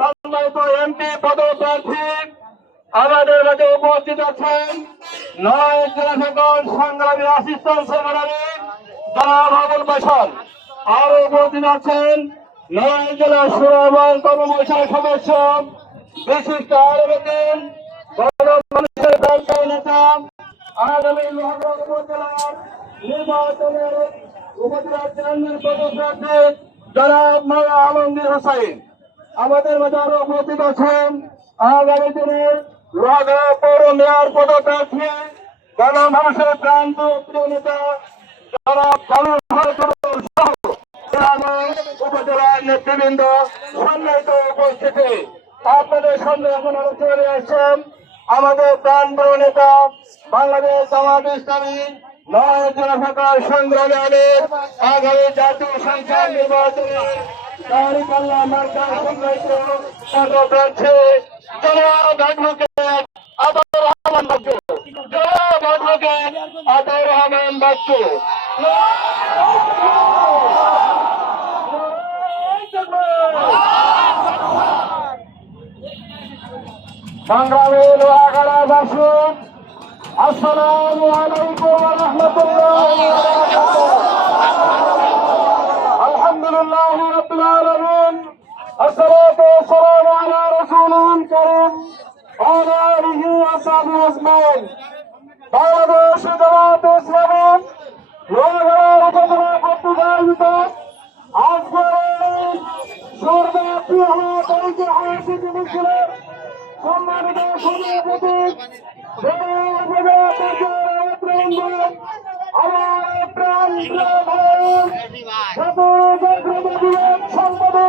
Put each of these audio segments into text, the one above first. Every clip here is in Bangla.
সম্মানিত এমপি পদপ্রার্থী আমাদের মাঝে উপস্থিত আছেন নয় জেলা শাখার সংগ্রামী অ্যাসিস্ট্যান্ট সেক্রেটারি জনাব আবুল বাসার আরও উপস্থিত আছেন নয় জেলা সুরাবল কর্মমোর্চার সদস্য, বিশিষ্ট আরবেদিন গণমানুষের ব্যাংকের নেতা, আগামী লোহাগড় উপজেলার নির্বাচনের উপজেলা চেয়ারম্যান পদপ্রার্থী জনাব মাওলা আলমগীর হোসাইন আমাদের মাঝে আরও উপস্থিত আছেন। আগামী দিনে লোহাগড় পৌর মেয়র পদপ্রার্থী গণমানুষের প্রান্ত প্রিয় নেতা উপজেলার নেতৃবৃন্দ সম্মানিত উপস্থিতি। আপনাদের সামনে এখন আলোচনা আসছেন আমাদের প্রাণ বড় নেতা বাংলাদেশ জামাত ইসলামী নয় শাখার সংগ্রামী আগামী জাতীয় সংসদ নির্বাচনে আল্লাহ মার্কার সংগ্রামিত পদপ্রার্থী জনাব অ্যাডভোকেট আদর রহমান বাচ্চু। জনাব অ্যাডভোকেট আদর রহমান লোহাগাড়াবাসী আসসালামু আলাইকুম রহমতুল্লাহ। আলামিন। আসসালাতু ওয়াসসালামু আলা রাসূলিল কারীম ওয়া আলা আলিহি ওয়া সাহবিহি আজমাইন। বাংলাদেশ জামাত ইসলামী লোহাগাড়া উপজেলা কর্তৃক আয়োজিত আজকের এই সর্বব্যাপী হওয়া তারিখে আয়োজিত মিছিলের সম্মানিত সভাপতি। আমার প্রাণ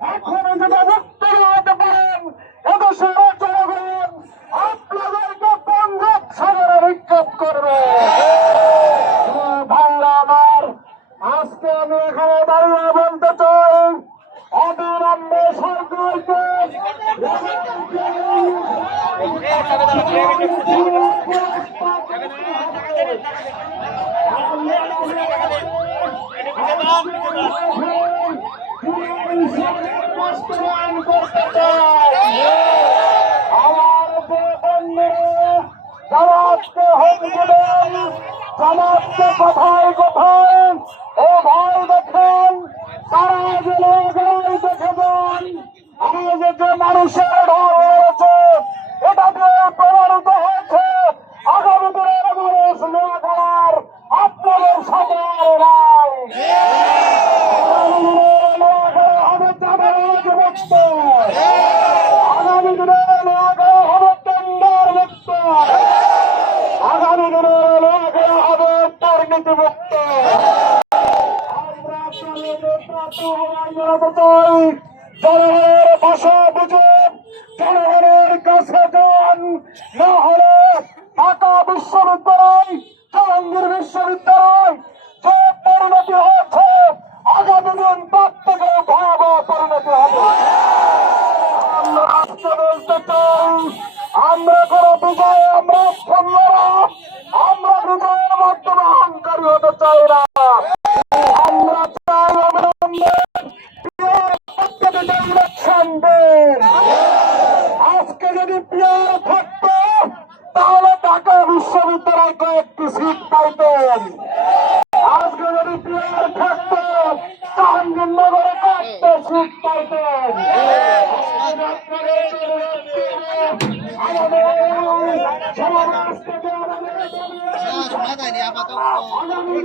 এখন যদি মুক্ত হতে পারেন এদেশের জনগণ করবে। আমার আজকে আমি এখানে দাঁড়িয়ে বলতে চাই, অবিলম্বে সরকারকে মানুষের ঢর রয়েছে এটা দিয়ে প্রমাণিত হয়েছে আগামী দিনের মানুষ নোয়া করার আপনাদের সাথে আর নাই আগামী দিনের নোয়া করা হবে জামাত মুক্ত আগামী দিনের নোয়া করা হবে টেন্ডার মুক্ত আগামী দিনে লোক হবে দুর্নীতি মুক্ত আমরা আপনাদের প্রাপ্ত হওয়ার জানাতে চাই জনগণের ভাষা বুঝে জনগণের কাছে যান না হলে ঢাকা বিশ্ববিদ্যালয় জাহাঙ্গীর বিশ্ববিদ্যালয় যে আমরা বিজয়ের মাধ্যমে অহংকারী হতে চাই না। একটি সিট পাইতেন আজকে যদি প্লেয়ার থাকতো জাহাঙ্গীরনগরে কত সিট পাইতেন আগামী